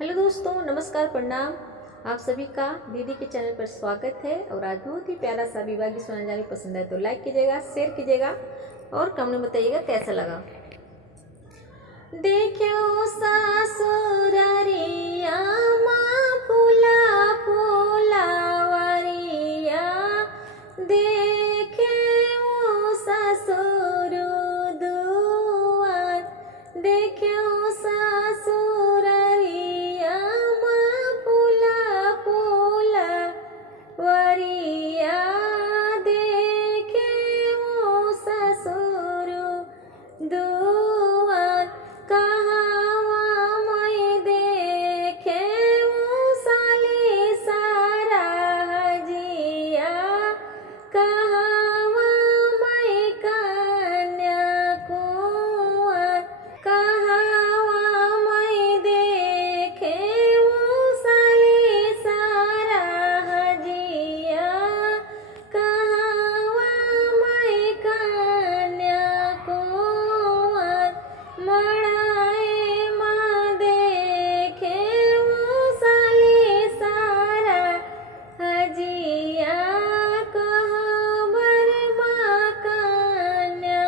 Hello दोस्तों, नमस्कार, प्रणाम। आप सभी का दीदी के चैनल पर स्वागत है। और आज बहुत ही प्यारा सा विवाह गीत सुनाने जा रही। पसंद है तो लाइक कीजिएगा, शेयर कीजिएगा और कमेंट में बताइएगा कैसा लगा। देखो सासुररिया माँ फूला फूलावरिया, देखे वो ससुर दुआर, देखे सासुररिया माँ फूला फूलावरिया, देखे वो ससुर दुआर, कहावा मैं देखे वो साली सारा हजिया, कहावा मैं कन्या कुंवर, कहावा मैं देखे वो साली सारा हजिया, कहावा मैं कन्या कुंवर, मड़ाए माँ देखे वो साली सारा हजिया, कहबर माँ कन्या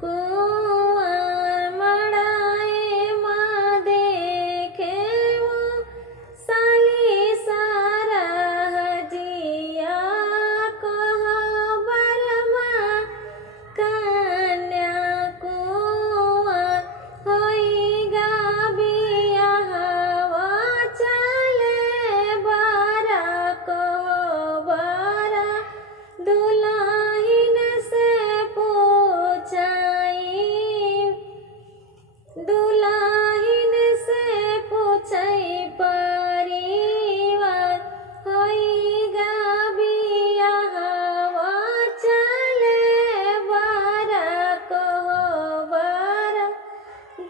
कुंवर, मड़ाए माँ देखे वो साली सारा हजिया, कहबर माँ कन्या कुंवर, होइगा बियाहवा चले बारा कहबरा, दुल्हन से पूछाई, दुल्हन से पूछई परिवार, होइगा बियाहवा चले बारा कहबरा,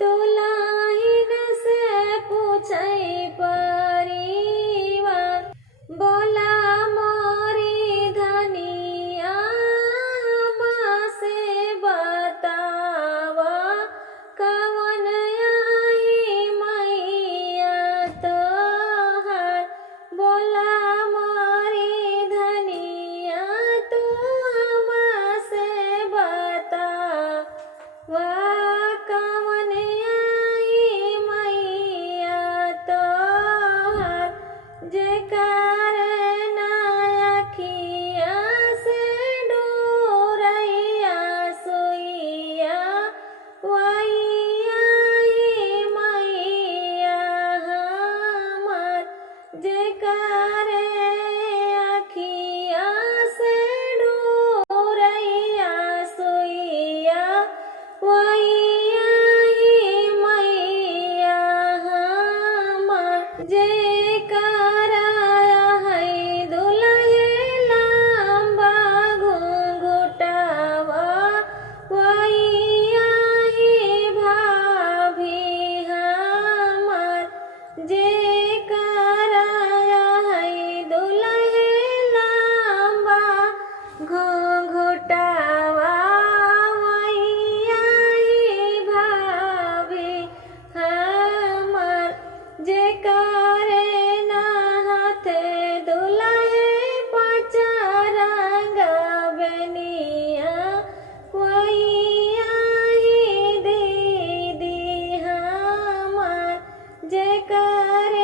दुल्हन से पूछई परिवार, बोला मोरी धनिया माँ से बतावा, कवन आई मैया तोहार, बोला मोरी धनिया तू माँ से बतावा, कवन आई मैया तोहार, जेकर नायखिया से डोरैया सोइया, वैया मैया हमार, जेकर अखिया से डोरैया सोइया, वैया मैया हमार, जेकर है दुल्हे लंबा घुंघटावा, वैया भाभी हमार, जेकर है दुल्हे लंबा घुंघटावा, वैया भाभी हमार, जेकर हाथे दुल्हे पचरंग बनिया, वैया दीदी हमार, जेकर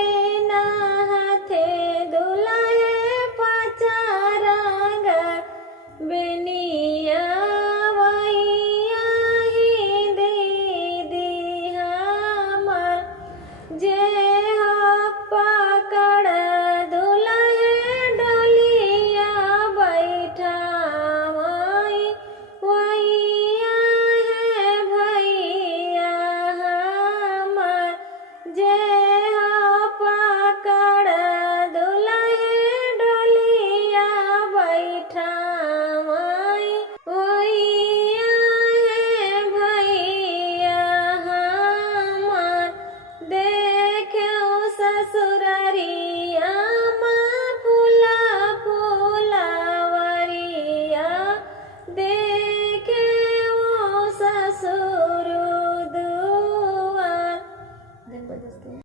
हाथे दुल्हे पचरंग बनिया, वैया दीदी हमार, जे हो पकड़ दुल्हे डोलिया बैठावई, वैया है भैया हमार, जे हो पकड़ दुल्हे डोलिया बैठावई, वैया है भैया हमार, देखे ससुररिया माँ फूला फूलावरिया, देखे वो ससुर दुआर।